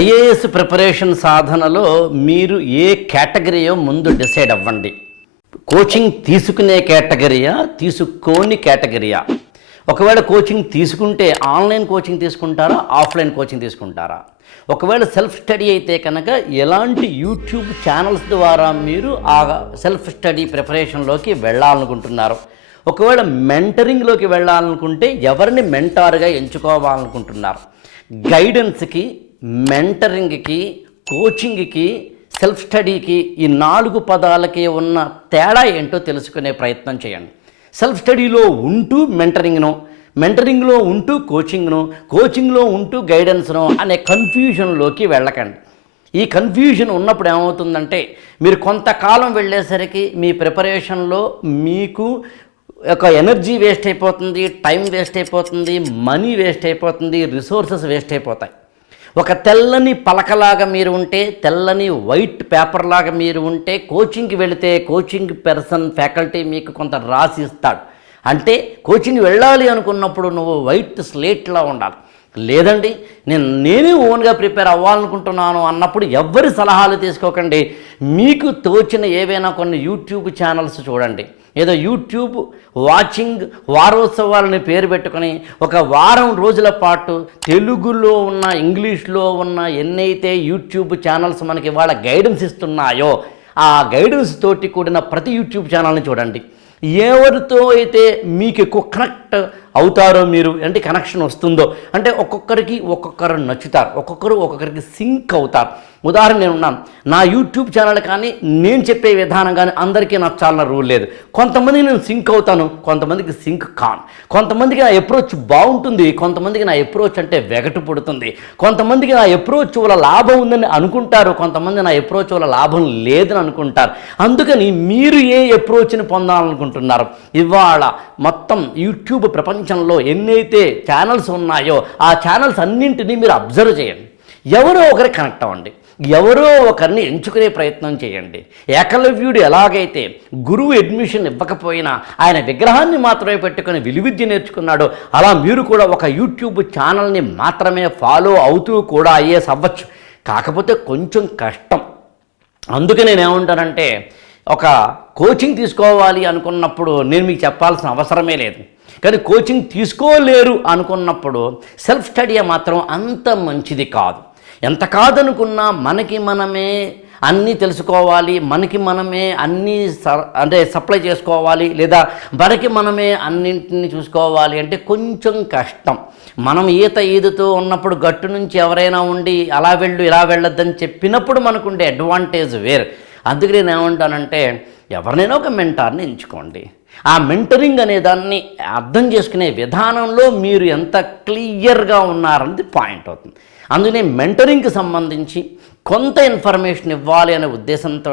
IAS preparation సాధనలో మీరు ఏ కేటగిరీయో ముందు డిసైడ్ అవ్వండి. కోచింగ్ తీసుకునే కేటగిరీయా, తీసుకోని కేటగిరీయా? ఒకవేళ కోచింగ్ తీసుకుంటే ఆన్లైన్ కోచింగ్ తీసుకుంటారా, ఆఫ్లైన్ కోచింగ్ తీసుకుంటారా? ఒకవేళ సెల్ఫ్ స్టడీ అయితే కనుక ఎలాంటి యూట్యూబ్ ఛానల్స్ ద్వారా మీరు ఆ సెల్ఫ్ స్టడీ ప్రిపరేషన్లోకి వెళ్ళాలనుకుంటున్నారు? ఒకవేళ మెంటరింగ్లోకి వెళ్ళాలనుకుంటే ఎవరిని మెంటార్గా ఎంచుకోవాలనుకుంటున్నారు? గైడెన్స్కి, మెంటరింగ్కి, కోచింగ్కి, సెల్ఫ్ స్టడీకి ఈ 4 పదాలకి ఉన్న తేడా ఏంటో తెలుసుకునే ప్రయత్నం చేయండి. సెల్ఫ్ స్టడీలో ఉంటూ మెంటరింగ్ను, మెంటరింగ్లో ఉంటూ కోచింగ్ను, కోచింగ్లో ఉంటూ గైడెన్స్ను అనే కన్ఫ్యూజన్లోకి వెళ్ళకండి. ఈ కన్ఫ్యూజన్ ఉన్నప్పుడు ఏమవుతుందంటే మీరు కొంతకాలం వెళ్ళేసరికి మీ ప్రిపరేషన్లో మీకు ఒక ఎనర్జీ వేస్ట్ అయిపోతుంది, టైం వేస్ట్ అయిపోతుంది, మనీ వేస్ట్ అయిపోతుంది, రిసోర్సెస్ వేస్ట్ అయిపోతాయి. ఒక తెల్లని పలకలాగా మీరు ఉంటే, తెల్లని వైట్ పేపర్ లాగా మీరు ఉంటే, కోచింగ్కి వెళితే కోచింగ్ పర్సన్ ఫ్యాకల్టీ మీకు కొంత రాసి ఇస్తాడు. అంటే కోచింగ్ వెళ్ళాలి అనుకున్నప్పుడు నువ్వు వైట్ స్లేట్లా ఉండాలి. లేదండి నేనే ఓన్గా ప్రిపేర్ అవ్వాలనుకుంటున్నాను అన్నప్పుడు ఎవ్వరి సలహాలు తీసుకోకండి. మీకు తోచిన ఏవైనా కొన్ని యూట్యూబ్ ఛానల్స్ చూడండి. ఏదో యూట్యూబ్ వాచింగ్ వారోత్సవాలని పేరు పెట్టుకొని ఒక వారం రోజుల పాటు తెలుగులో ఉన్న, ఇంగ్లీష్లో ఉన్న ఎన్నైతే యూట్యూబ్ ఛానల్స్ మనకి ఇవాళ గైడెన్స్ ఇస్తున్నాయో ఆ గైడెన్స్ తోటి కూడిన ప్రతి యూట్యూబ్ ఛానల్ని చూడండి. ఎవరితో అయితే మీకు ఎక్కువ కనెక్ట్ అవుతారో మీరు, అంటే కనెక్షన్ వస్తుందో, అంటే ఒక్కొక్కరు నచ్చుతారు, ఒక్కొక్కరికి సింక్ అవుతారు. ఉదాహరణ నేను ఉన్నాను, నా యూట్యూబ్ ఛానల్ కానీ నేను చెప్పే విధానం కానీ అందరికీ నచ్చాలన్న రూల్ లేదు. కొంతమందికి నేను సింక్ అవుతాను, కొంతమందికి సింక్ కాను. కొంతమందికి నా అప్రోచ్ బాగుంటుంది, కొంతమందికి నా అప్రోచ్ అంటే వెగటు పుడుతుంది. కొంతమందికి నా అప్రోచ్ వల్ల లాభం ఉందని అనుకుంటారు, కొంతమంది నా అప్రోచ్ వల్ల లాభం లేదని అనుకుంటారు. అందుకని మీరు ఏ అప్రోచ్ని పొందాలనుకుంటున్నారు? ఇవాళ మొత్తం యూట్యూబ్ ప్రపంచంలో ఎన్నైతే ఛానల్స్ ఉన్నాయో ఆ ఛానల్స్ అన్నింటినీ మీరు అబ్జర్వ్ చేయండి. ఎవరో ఒకరి కనెక్ట్ అవ్వండి, ఎవరో ఒకరిని ఎంచుకునే ప్రయత్నం చేయండి. ఏకలవ్యుడు ఎలాగైతే గురువు అడ్మిషన్ ఇవ్వకపోయినా ఆయన విగ్రహాన్ని మాత్రమే పెట్టుకుని విలువిద్య నేర్చుకున్నాడో అలా మీరు కూడా ఒక యూట్యూబ్ ఛానల్ని మాత్రమే ఫాలో అవుతూ కూడా ఐఏఎస్ అవ్వచ్చు. కాకపోతే కొంచెం కష్టం. అందుకే నేను ఏమంటానంటే, ఒక కోచింగ్ తీసుకోవాలి అనుకున్నప్పుడు నేను మీకు చెప్పాల్సిన అవసరమే లేదు. కానీ కోచింగ్ తీసుకోలేరు అనుకున్నప్పుడు సెల్ఫ్ స్టడీ మాత్రం అంత మంచిది కాదు. ఎంత కాదనుకున్నా మనకి మనమే అన్నీ తెలుసుకోవాలి, మనకి మనమే అన్నీ సప్లై చేసుకోవాలి, లేదా మనకి మనమే అన్నింటినీ చూసుకోవాలి అంటే కొంచెం కష్టం. మనం ఈదుతూ ఉన్నప్పుడు గట్టు నుంచి ఎవరైనా ఉండి అలా వెళ్ళు ఇలా వెళ్ళొద్దని చెప్పినప్పుడు మనకుండే అడ్వాంటేజ్ వేరు. అందుకే నేను ఏమంటానంటే, ఎవరినైనా ఒక మెంటార్ని ఎంచుకోండి. ఆ మెంటరింగ్ అనే దాన్ని అర్థం చేసుకునే విధానంలో మీరు ఎంత క్లియర్గా ఉన్నారన్నది పాయింట్ అవుతుంది. అందుకనే మెంటరింగ్కి సంబంధించి కొంత ఇన్ఫర్మేషన్ ఇవ్వాలి అనే ఉద్దేశంతో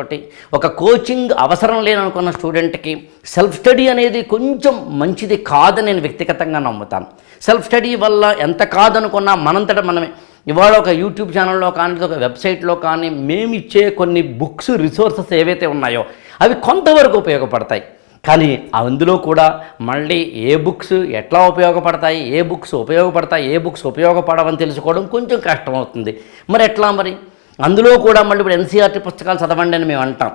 ఒక కోచింగ్ అవసరం లేననుకున్న స్టూడెంట్కి సెల్ఫ్ స్టడీ అనేది కొంచెం మంచిది కాదని నేను వ్యక్తిగతంగా నమ్ముతాను. సెల్ఫ్ స్టడీ వల్ల ఎంత కాదనుకున్నా మనంతటా మనమే ఇవాళ ఒక యూట్యూబ్ ఛానల్లో కానీ, ఒక వెబ్సైట్లో కానీ మేము ఇచ్చే కొన్ని బుక్స్, రిసోర్సెస్ ఏవైతే ఉన్నాయో అవి కొంతవరకు ఉపయోగపడతాయి. కానీ అందులో కూడా మళ్ళీ ఏ బుక్స్ ఎట్లా ఉపయోగపడతాయి, ఏ బుక్స్ ఉపయోగపడవని తెలుసుకోవడం కొంచెం కష్టమవుతుంది. మరి ఎట్లా? మరి అందులో కూడా మళ్ళీ ఇప్పుడు ఎన్సీఆర్టీ పుస్తకాలు చదవండి అని మేము అంటాం.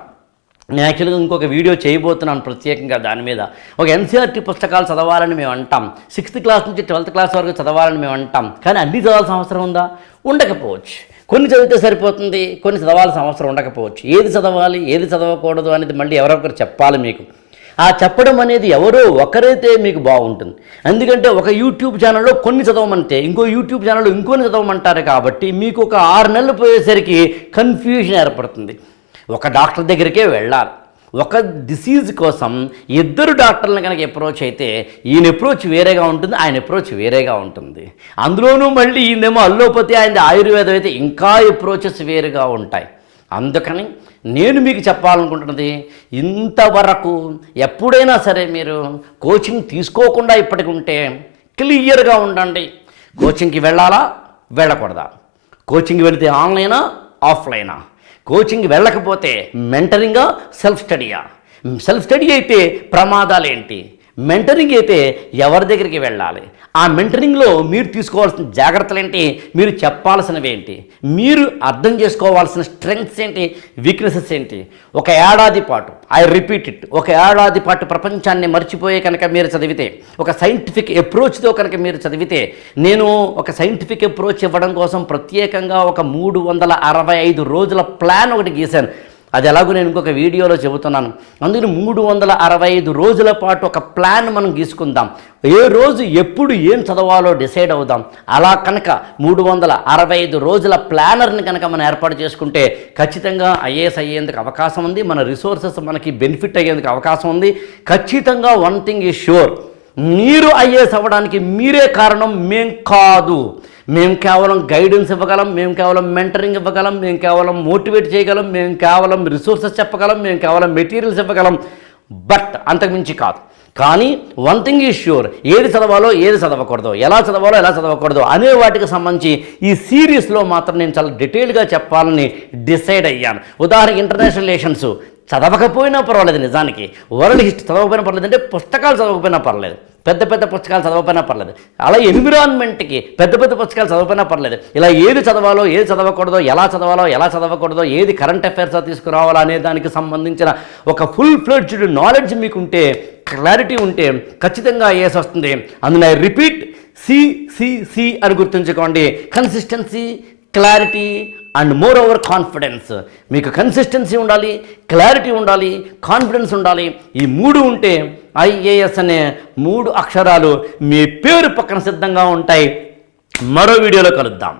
నేను యాక్చువల్గా ఇంకొక వీడియో చేయబోతున్నాను ప్రత్యేకంగా దాని మీద. ఒక ఎన్సీఆర్టీ పుస్తకాలు చదవాలని మేము అంటాం, 6th క్లాస్ నుంచి 12th క్లాస్ వరకు చదవాలని మేము అంటాం. కానీ అన్నీ చదవాల్సిన అవసరం ఉందా? ఉండకపోవచ్చు. కొన్ని చదివితే సరిపోతుంది, కొన్ని చదవాల్సిన అవసరం ఉండకపోవచ్చు. ఏది చదవాలి, ఏది చదవకూడదు అనేది మళ్ళీ ఎవరొకరు చెప్పాలి మీకు. ఆ చెప్పడం అనేది ఎవరో ఒకరైతే మీకు బాగుంటుంది. ఎందుకంటే ఒక యూట్యూబ్ ఛానల్లో కొన్ని చదవమంటే ఇంకో యూట్యూబ్ ఛానల్లో ఇంకొని చదవమంటారు. కాబట్టి మీకు ఒక 6 నెలలు పోయేసరికి కన్ఫ్యూజన్ ఏర్పడుతుంది. ఒక డాక్టర్ దగ్గరికే వెళ్ళాలి. ఒక డిసీజ్ కోసం 2 డాక్టర్లను కనుక అప్రోచ్ అయితే ఈయన అప్రోచ్ వేరేగా ఉంటుంది, ఆయన అప్రోచ్ వేరేగా ఉంటుంది. అందులోనూ మళ్ళీ ఈయనేమో అల్లోపతి, ఆయన ఆయుర్వేదం అయితే ఇంకా అప్రోచెస్ వేరుగా ఉంటాయి. అందుకని నేను మీకు చెప్పాలనుకుంటున్నది, ఇంతవరకు ఎప్పుడైనా సరే మీరు కోచింగ్ తీసుకోకుండా ఇప్పటికి ఉంటే క్లియర్గా ఉండండి. కోచింగ్కి వెళ్ళాలా, వెళ్ళకూడదా? కోచింగ్కి వెళితే ఆన్లైనా, ఆఫ్లైనా? కోచింగ్ వెళ్ళకపోతే మెంటరింగా, సెల్ఫ్ స్టడీయా? సెల్ఫ్ స్టడీ అయితే ప్రమాదాలు ఏంటి, మెంటరింగ్ అయితే ఎవరి దగ్గరికి వెళ్ళాలి, ఆ మెంటరింగ్లో మీరు తీసుకోవాల్సిన జాగ్రత్తలు ఏంటి, మీరు చెప్పాల్సినవి ఏంటి, మీరు అర్థం చేసుకోవాల్సిన స్ట్రెంగ్త్స్ ఏంటి, వీక్నెసెస్ ఏంటి, ఒక ఏడాది పాటు ఐ రిపీట్ ఇట్, ఒక ఏడాది పాటు ప్రపంచాన్ని మర్చిపోయే కనుక మీరు చదివితే, ఒక సైంటిఫిక్ అప్రోచ్తో కనుక మీరు చదివితే, నేను ఒక సైంటిఫిక్ అప్రోచ్ ఇవ్వడం కోసం ప్రత్యేకంగా ఒక 365 రోజుల ప్లాన్ ఒకటి గీశాను. అది ఎలాగో నేను ఇంకొక వీడియోలో చెబుతున్నాను. అందుకని 365 రోజుల పాటు ఒక ప్లాన్ మనం గీసుకుందాం. ఏ రోజు ఎప్పుడు ఏం చదవాలో డిసైడ్ అవుదాం. అలా కనుక 365 రోజుల ప్లానర్ని కనుక మనం ఏర్పాటు చేసుకుంటే ఖచ్చితంగా ఐఏఎస్ అయ్యేందుకు అవకాశం ఉంది. మన రిసోర్సెస్ మనకి బెనిఫిట్ అయ్యేందుకు అవకాశం ఉంది. ఖచ్చితంగా వన్ థింగ్ ఈజ్ ష్యూర్, మీరు ఐఏఎస్ అవ్వడానికి మీరే కారణం, మేం కాదు. మేము కేవలం గైడెన్స్ ఇవ్వగలం, మేము కేవలం మెంటరింగ్ ఇవ్వగలం, మేము కేవలం మోటివేట్ చేయగలం, మేము కేవలం రిసోర్సెస్ చెప్పగలం, మేము కేవలం మెటీరియల్స్ ఇవ్వగలం, బట్ అంతకుమించి కాదు. కానీ వన్ థింగ్ ఈజ్ ష్యూర్, ఏది చదవాలో ఏది చదవకూడదు, ఎలా చదవాలో ఎలా చదవకూడదు అనే వాటికి సంబంధించి ఈ సిరీస్లో మాత్రం నేను చాలా డీటెయిల్గా చెప్పాలని డిసైడ్ అయ్యాను. ఉదాహరణకి ఇంటర్నేషనల్ రిలేషన్స్ చదవకపోయినా పర్వాలేదు, నిజానికి వరల్డ్ హిస్టరీ చదవకపోయినా పర్లేదు, అంటే పుస్తకాలు చదవకపోయినా పర్లేదు, పెద్ద పెద్ద పుస్తకాలు చదవకపోయినా పర్లేదు, అలా ఎన్విరాన్మెంట్కి పెద్ద పెద్ద పుస్తకాలు చదవకపోయినా పర్లేదు, ఇలా ఏది చదవాలో ఏది చదవకూడదో, ఎలా చదవాలో ఎలా చదవకూడదో, ఏది కరెంట్ అఫైర్స్ తీసుకురావాలో అనే దానికి సంబంధించిన ఒక ఫుల్ ఫ్లెడ్జ్డ్ నాలెడ్జ్ మీకుంటే, క్లారిటీ ఉంటే ఖచ్చితంగా ఐఏఎస్ వస్తుంది. అందులో ఐ రిపీట్, సి అని గుర్తుంచుకోండి. Consistency, clarity and more over confidence. మీకు కన్సిస్టెన్సీ ఉండాలి, క్లారిటీ ఉండాలి, కాన్ఫిడెన్స్ ఉండాలి. ఈ 3 ఉంటే ఐఏఎస్ అనే 3 అక్షరాలు మీ పేరు పక్కన సిద్ధంగా ఉంటాయి. మరో వీడియోలో కలుద్దాం.